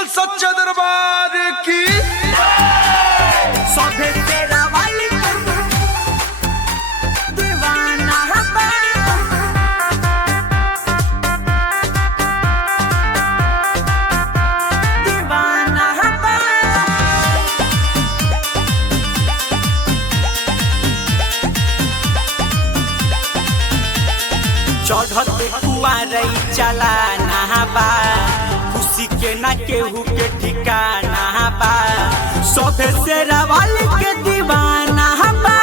बोल सच्चे दरबार की। सभे तेरा वाली दीवाना दीवाना चढ़ते कुआरई चला नहाबा खुशी के ना केहू के ठिकाना बा सभे शेरा वाली के दीवाना बा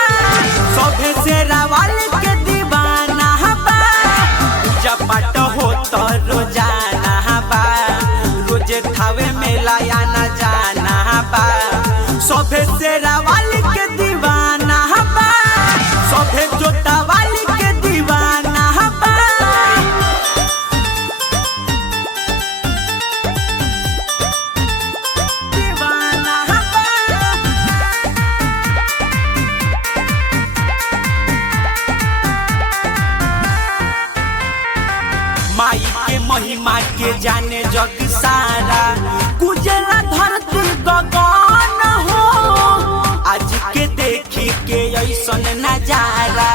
सभे शेरा वाली के दीवाना बा पूजा पाठ होता रोजाना बा रोजे थावे मेला आना जाना बा सभे शेरा वाली के दीवाना बा सभे जोता वाली के दीवाना बा माई के महिमा के जाने जग सारा गुजरा धरती गगन हो आज के देखी के ऐसन नजारा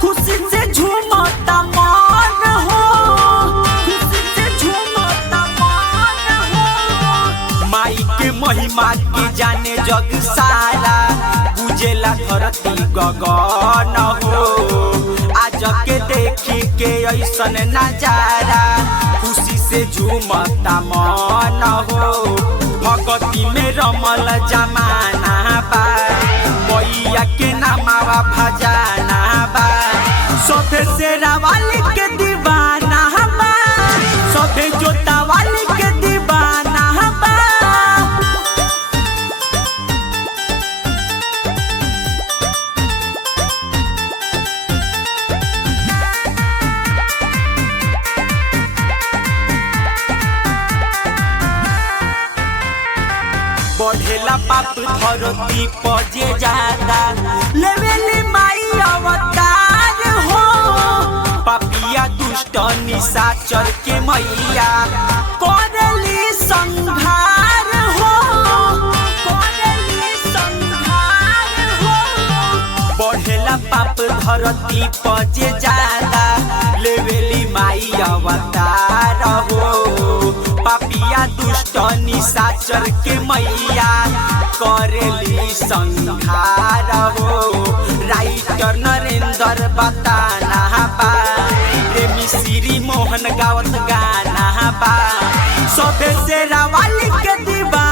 खुशी से झूमता मन हो खुशी से झूमता मन हो माई के महिमा के जाने जग सारा गुजला धरती गगन हो आज के देखी के ऐसन नजारा खुशी से झूमता मन हो भगती में रमल जमाना बा मैया के नामावा भजाना बा सभे शेरा वाली के दीवाना बा सभे जोता वाली के दीवाना बा बढ़ेला पाप धरती पजे जाता लेवेली माई अवतार हो पापिया दुष्ट निशाचर के मैया करेली संहार हो करेली संहार हो बढ़ेला पाप धरती पजे जाता लेवेली माई अवतार हो पापिया दुष्ट निशाचर के मैया करेली संहार हो राइटर नरेंद्र बताना बा प्रेमी श्री मोहन गावत गाना बा सभे शेरा वाली के दीवाना